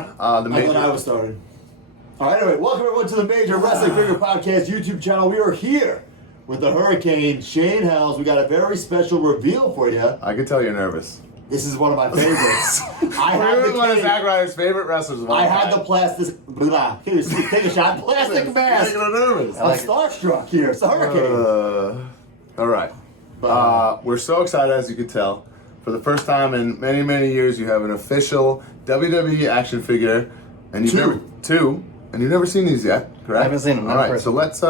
are. I thought I was starting. All right, anyway, welcome everyone to the Major Wrestling Figure Podcast YouTube channel. We are here with the Hurricane, Shane Helms. We got a very special reveal for you. I can tell you're nervous. This is one of my favorites. I have the one of Zack Ryder's favorite wrestlers of all I time. had the plastic, here, take a shot, plastic mask. Making her nervous. I'm starstruck here. It's the Hurricane. All right. We're so excited, as you can tell. For the first time in many, many years, you have an official WWE action figure, and you've never seen these yet, correct? I haven't seen them. All right, so let's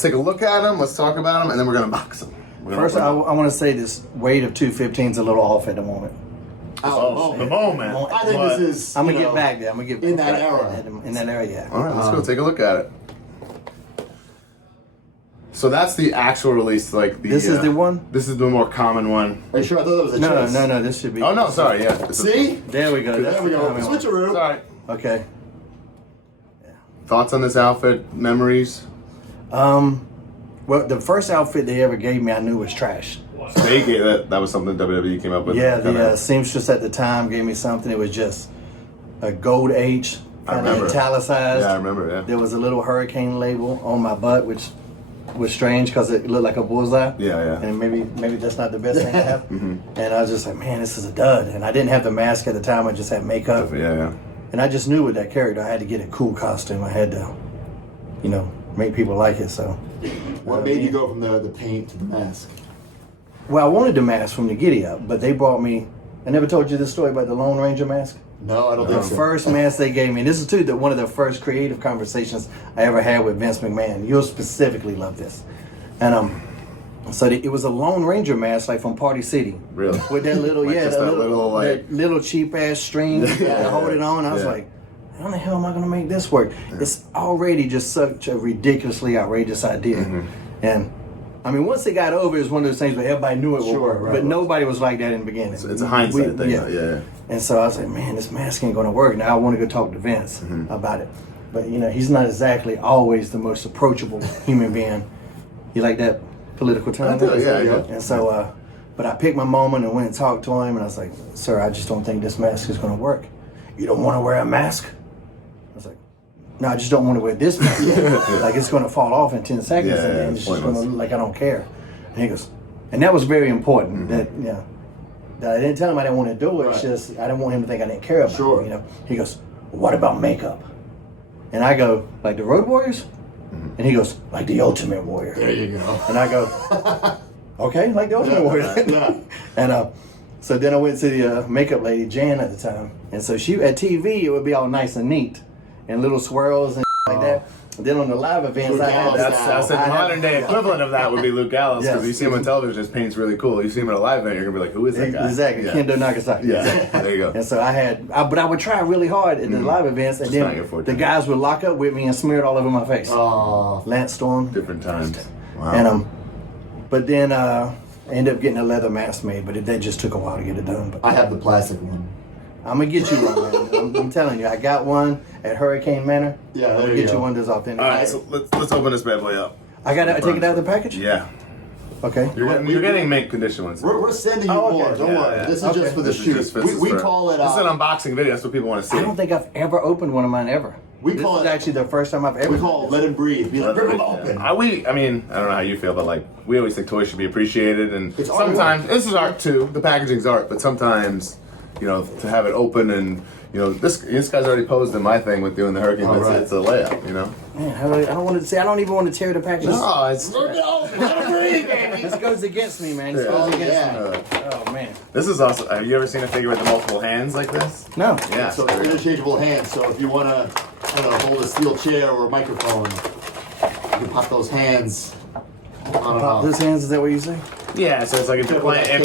take a look at them. Let's talk about them, and then we're gonna box them. First, I want to say this weight of 215 is a little off at the moment. The moment. I think this is. I'm gonna get back there. I'm gonna get in that era. In that era, yeah. All right, let's go take a look at it. So that's the actual release, like the. This is the one. This is the more common one. Are you sure? I thought that was a chest. No. This should be. Oh no, sorry. Yeah. See? There we go. There we go. Switcheroo. Sorry. Okay. Thoughts on this outfit? Memories? Well, the first outfit they ever gave me, I knew was trash. They gave that was something WWE came up with. Yeah, the seamstress at the time gave me something. It was just a gold H, kind of italicized. Yeah, I remember. Yeah. There was a little hurricane label on my butt, which was strange because it looked like a bullseye. Yeah. And maybe that's not the best thing to have. And I was just like, man, this is a dud. And I didn't have the mask at the time. I just had makeup. Yeah. And I just knew with that character, I had to get a cool costume. I had to, make people like it. So. What made you go from the paint to the mask? Well, I wanted the mask from the Giddy Up, but they brought me. I never told you this story about the Lone Ranger mask. No, I don't think so. The first mask they gave me, and this is too one of the first creative conversations I ever had with Vince McMahon. You'll specifically love this. And so it was a Lone Ranger mask, like from Party City. Really? With that little, Like just that little cheap ass string to hold it on. I was like, how the hell am I going to make this work? It's already just such a ridiculously outrageous idea. And I mean, once it got over, it was one of those things where everybody knew it would work, but nobody was like that in the beginning. It's a hindsight thing. Yeah. And so I was like, man, this mask ain't going to work. Now I want to go talk to Vince about it. But, he's not exactly always the most approachable human being. You like that political term? Yeah. And so, but I picked my moment and went and talked to him, and I was like, sir, I just don't think this mask is going to work. You don't want to wear a mask? I was like, no, I just don't want to wear this mask. Like, it's going to fall off in 10 seconds, and it's just going to look like I don't care. And he goes, and that was very important, that I didn't tell him I didn't want to do it. It's just, I didn't want him to think I didn't care about it, He goes, what about makeup? And I go, like the Road Warriors? And he goes, like the Ultimate Warrior. There you go. And I go, okay, like the Ultimate Warrior. And so then I went to the makeup lady, Jan, at the time. And so she, at TV, it would be all nice and neat. And little swirls and like that. And then on the live events, That's the modern day equivalent of that would be Luke Gallows, because you see him on television, his paint's really cool. You see him at a live event, you're gonna be like, who is that guy? Exactly, Kendo Nagasaki. Yeah, there you go. And so but I would try really hard at the live events, and then the guys would lock up with me and smear it all over my face. Oh, Lance Storm. Different times. Wow. And but then I ended up getting a leather mask made, but that just took a while to get it done. But I have the plastic one. I'm gonna get you one, man. I'm telling you, I got one at Hurricane Manor. Yeah, I'm gonna get you one that's authentic. All right, so let's open this bad boy up. I gotta take it out of the package. Yeah. Okay. You're getting mint condition ones. We're sending you more. Don't worry. This is just for the shoot. We call it. This is an unboxing video. That's what people want to see. I don't think I've ever opened one of mine ever. This is actually the first time I've ever. We call it let him breathe. Be like, rip him open. I mean, I don't know how you feel, but like we always think toys should be appreciated, and sometimes this is art too. The packaging's art, but sometimes to have it open and this guy's already posed in my thing with doing the hurricane. It's a layup, Man, I don't want to say. I don't even want to tear the package. No, it's. Rip it open. Let him breathe, baby. This goes against me, man. This goes against me. Oh man. This is awesome. Have you ever seen a figure with the multiple hands like this? No. Yeah. So it's interchangeable hands. So if you want to, hold a steel chair or a microphone, you can pop those hands. Pop those hands. Is that what you say? Yeah, so it's like if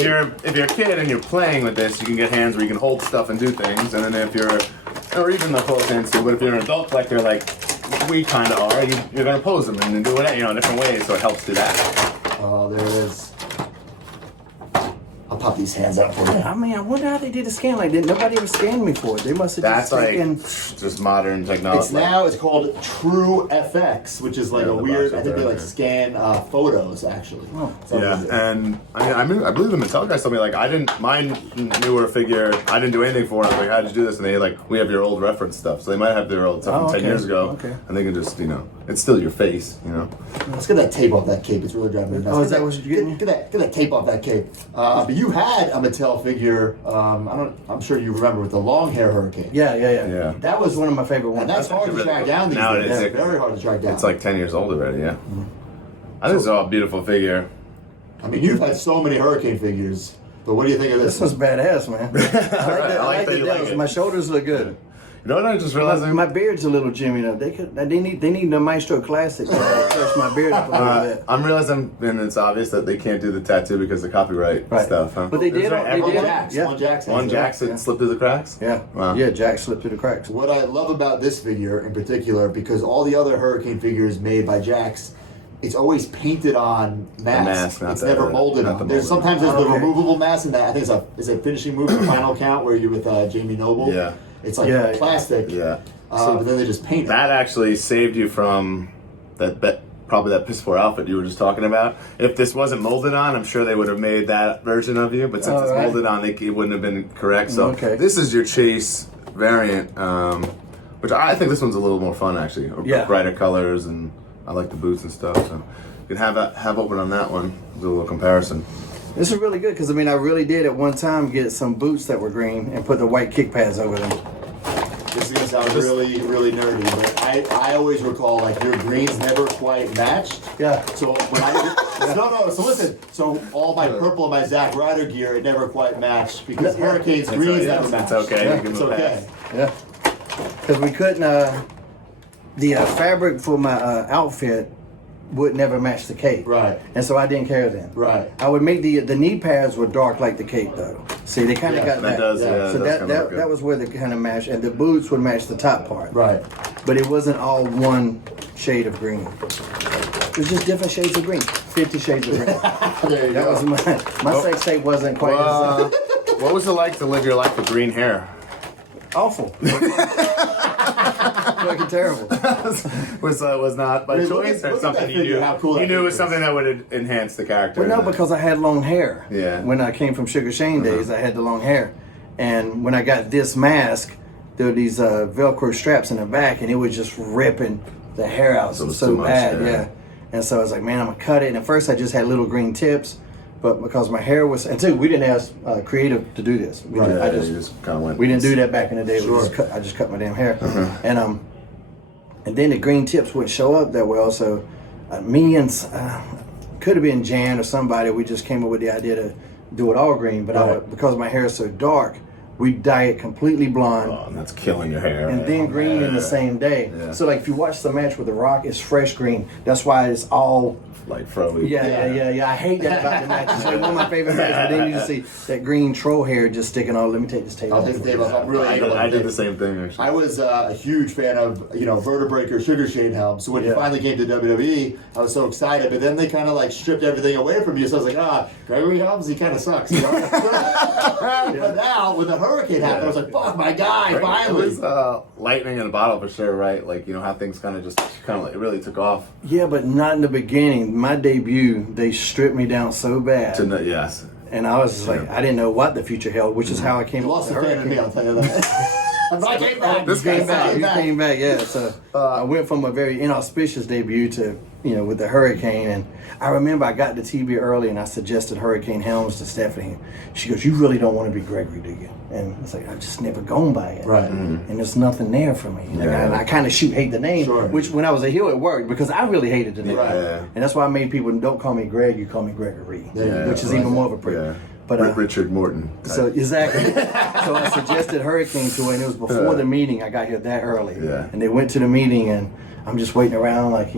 you're a kid and you're playing with this, you can get hands where you can hold stuff and do things, and then if or even the closed hands too. But if you're an adult collector, like we kind of are, you're gonna pose them and do it, different ways, so it helps do that. Oh, there it is. I'll pop these hands out for you. I mean, I wonder how they did the scan like that. Nobody ever scanned me for it. They must have That's just like taken. just modern technology. It's called True FX, which is like Yeah, a the weird. box I think they right like there. scan photos actually. Oh. Yeah, and I believe the Mattel guys told me like mine newer figure. I didn't do anything for it. I was like, how did you do this? And they like, we have your old reference stuff, so they might have their old stuff Oh, from 10 okay. years ago, Okay. and they can just it's still your face, Let's get that tape off that cape. It's really driving me nuts. Oh, is that what you're getting? Get that tape off that cape. But you had a Mattel figure. I'm sure you remember with the long hair hurricane. Yeah. Yeah. That was one of my favorite ones. And that's hard to really track cool. down these Now it days. is. It's very hard to track down. It's like 10 years old already. Yeah, I think it's all a beautiful figure. I mean, you've had so many hurricane figures, but what do you think of This this? was badass, man. I like that the you like devils. it. My shoulders look good. You know what I just realized? My beard's a little jimmy up. They need the Maestro Classic to touch my beard up a little bit. I'm realizing, and it's obvious that they can't do the tattoo because of copyright Right. stuff, huh? But they Is did there on- they ever did one? on- Jax. Yeah. One Jax. One Jackson slipped through the cracks? Yeah. Wow. Yeah, Jack slipped through the cracks. What I love about this figure in particular, because all the other hurricane figures made by Jax, it's always painted on mask. mask, not It's the- never molded not on. the There's molded. sometimes there's the Okay. removable mask, and that I think is a finishing move in the final count where you're with Jamie Noble. Yeah. It's like Yeah. plastic. Yeah. But then they just paint it. That actually saved you from probably that piss poor outfit you were just talking about. If this wasn't molded on, I'm sure they would have made that version of you. But since it's right. molded on, it wouldn't have been correct. So Okay. this is your Chase variant, which I think this one's a little more fun actually. Yeah. Brighter colors, and I like the boots and stuff. So you can have open on that one. Do a little comparison. This is really good because I really did at one time get some boots that were green and put the white kick pads over them. This is gonna sound really, really nerdy, but I always recall like your greens never quite matched. Yeah. So when no. So listen. So all my purple and my Zack Ryder gear, it never quite matched because Hurricane's greens never matched. It's okay. Yeah, You can It's move okay. past. Yeah. Because we couldn't. The fabric for my outfit would never match the cape. Right. And so I didn't care then. Right. I would make the knee pads were dark like the cape though. See, they kind of Yeah, got That does, Yeah. yeah. So that that was where they kind of matched, and the boots would match the top part. Right. But it wasn't all one shade of green. It was just different shades of green. 50 shades of green. There you That go. was my sex tape wasn't quite as What was it like to live your life with green hair? awful. Fucking terrible. was not by I mean, choice look or at something that you figure, knew? how cool You that knew it was figure is. something that would enhance the character. Well, no, in that. because I had long hair. Yeah. When I came from Sugar Shane days, I had the long hair. And when I got this mask, there were these Velcro straps in the back, and it was just ripping the hair out So it was so too much, bad. yeah. Yeah. And so I was like, man, I'm going to cut it. And at first, I just had little green tips. But because my hair was, and two, we didn't ask creative to do this. We, Right. did, Yeah, I you just, just kind of went. we didn't do that back in the day. Sure. I just cut my damn hair. And then the green tips wouldn't show up that well. So me and could have been Jan or somebody, we just came up with the idea to do it all green. But Right. because my hair is so dark, we dye it completely blonde. Oh, that's killing your hair. And then green in the same day. Yeah. So like if you watch the match with The Rock, it's fresh green. That's why it's all like frozy. yeah. I hate that about the match. It's like one of my favorite matches. But then you just see that green troll hair just sticking on. Let me take this tape I'll off. take the tape off. I'm really anal I about did it. the same thing actually. I was a huge fan of, Vertebreaker Sugar Shane Helms. So when he Yeah. finally came to WWE, I was so excited. But then they kind of like stripped everything away from you. So I was like, Gregory Helms, he kind of sucks. But now, when the hurricane happened, I was like, fuck, my guy, It finally. was lightning in a bottle for sure, right? Like how things kind of it really took off. Yeah, but not in the beginning. My debut, they stripped me down so bad. Yes. And I was just like, I didn't know what the future held, which is how I came You up lost with a the fan of me, hurricane. I'll tell you that. But I came back. This Came guy's back, came you back. came back, yeah. So I went from a very inauspicious debut to, with the hurricane. And I remember I got to TV early and I suggested Hurricane Helms to Stephanie. She goes, "You really don't want to be Gregory, do you?" And it's like, I've just never gone by it. Right. And there's nothing there for me. Like, Yeah. and I kind of hate the name, Sure. which when I was a heel, it worked because I really hated the name. Right. Yeah. And that's why I made people, don't call me Greg, you call me Gregory, Yeah, which is right. even more of a prick. Yeah. But Richard Morton. so exactly. So I suggested Hurricane to her, and it was before the meeting. I got here that early, Yeah. and they went to the meeting, and I'm just waiting around, like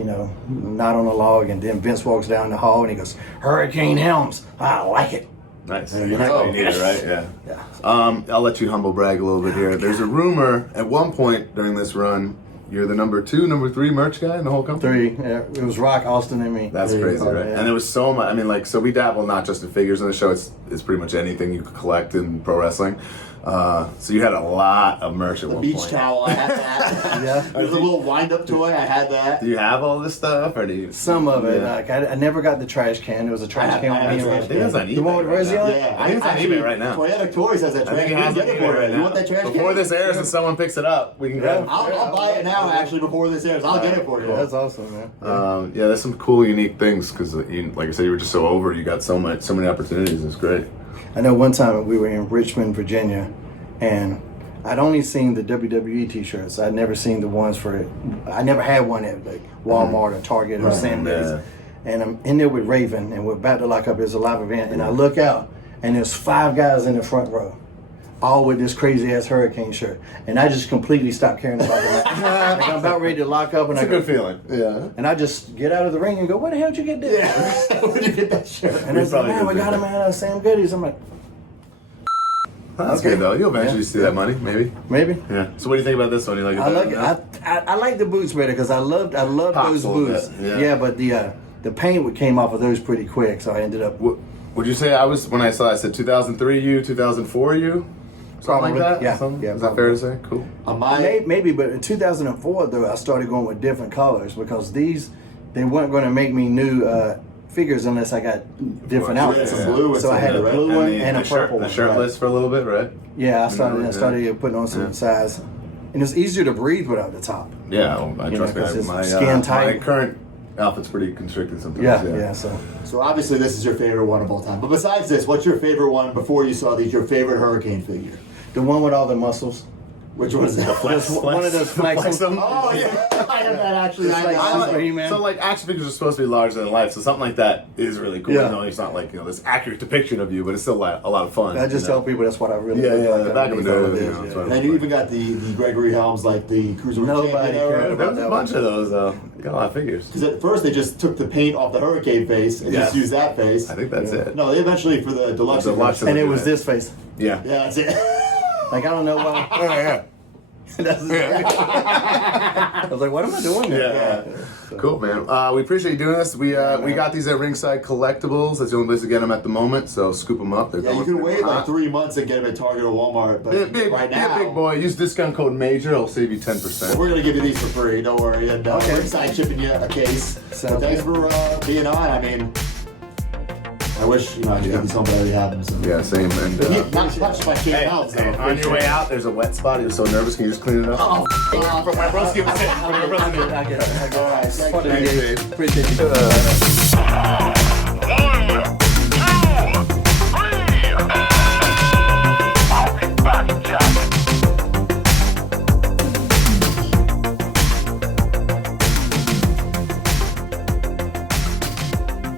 not on the log. And then Vince walks down the hall, and he goes, "Hurricane Helms, I like it." Nice. There you That's go. what you needed, right? Yeah. Yeah. I'll let you humble brag a little bit here. There's a rumor at one point during this run you're the number 2, number 3 merch guy in the whole company. 3. Yeah, it was Rock, Austin, and me. That's crazy, right? Yeah. And there was so much. I mean, like, so we dabble not just in figures in the show. It's pretty much anything you could collect in pro wrestling. So you had a lot of merch at one Beach point. towel, I had that. Yeah. There's a little wind-up toy, I had that. Do you have all this stuff, or do you? Some of it. Yeah. Like I never got the trash can. There was a trash can I with me have and a Reg. trash I think it's on eBay. The one with right Resi now. on it? Yeah, I think it's on eBay right now. Toyetic Toys has that I trash think he can. has You it get it for for right you. now. Want that trash can? Before this airs and someone picks it up, we can grab it. I'll buy it now, actually, before this airs. I'll get it for you. That's awesome, man. Yeah, there's some cool, unique things because, like I said, you were just so over. You got so many opportunities. It's great. I know one time we were in Richmond, Virginia, and I'd only seen the WWE T-shirts. I'd never seen the ones for it. I never had one at like Walmart or Target or Sam Days. Yeah. And I'm in there with Raven, and we're about to lock up. It's a live event, and I look out, and there's 5 guys in the front row, all with this crazy ass hurricane shirt, and I just completely stopped caring about them. Like I'm about ready to lock up, and It's I a go, good feeling. Yeah. and I just get out of the ring and go, "Where the hell did you get this?" Yeah. Where'd you get that shirt? And I was like, probably "Man, we did got that. him at Sam Goodies." I'm like, That's Okay. good though. You'll eventually Yeah. see that money, maybe. maybe. Yeah. So what do you think about this one? You like it? I like better it. now? I like the boots better because I loved Pops those a little boots. bit, yeah. But the paint came off of those pretty quick, so I ended up Would you say I was when I saw? I said 2003 you, 2004 you, something like Probably. that. Yeah. Something? Yeah, Is that fair to say? Cool. On my maybe. But in 2004 though, I started going with different colors because they weren't going to make me new figures unless I got different Yeah, outfits. some blue and So I some had a red. blue one the, and a the shirt, purple the one. shirtless for a little bit, right? Yeah, I Yeah. started putting on some Yeah. size, and it's easier to breathe without the top. Yeah, well, I You trust know, 'cause me. it's My skin tight. my current outfit's pretty constricted sometimes. Yeah. So obviously this is your favorite one of all time. But besides this, what's your favorite one before you saw these? Your favorite Hurricane figure? The one with all the muscles. Which one is that? One of those flex them. Oh yeah, I have that actually. It's I like know. I Super like, He-Man. so like action figures are supposed to be larger than life, so something like that is really cool. Yeah. You know, it's not like this accurate depiction of you, but it's still a lot of fun. I just you know? tell people that's what I really Yeah, look yeah, like the back of the underneath all day, this, you know, it's yeah. fine. And you even got the Gregory Helms, like the Cruiserweight Nobody champion cared era. There was a bunch of those though. You got a lot of figures. Because at first they just took the paint off the Hurricane face and just Yeah. used that face. I think that's it. No, they eventually for the deluxe. The deluxe edition- And it was this face. Yeah. Yeah, that's it. Like I don't know why. Yeah. That's I was like, what am I doing there? Yeah. Cool, man. We appreciate you doing this. We got these at Ringside Collectibles. That's the only place to get them at the moment. So scoop them up. They're Yeah, you going- can wait like 3 months and get them at Target or Walmart, but right be now a big boy. Use discount code MAJOR. It'll save you 10%. we're gonna give you these for free. Don't worry. And Okay. Ringside shipping you a case. Sounds But thanks good. for being on. I mean, I wish I could get these home, but I already have them. So. Yeah, same. And Not touched by Shane Helms, though. on your way out, there's a wet spot. He was so nervous. Can you just clean it up? Oh, My broski was in. My broski was in. I get it. All right, thank you. Appreciate you.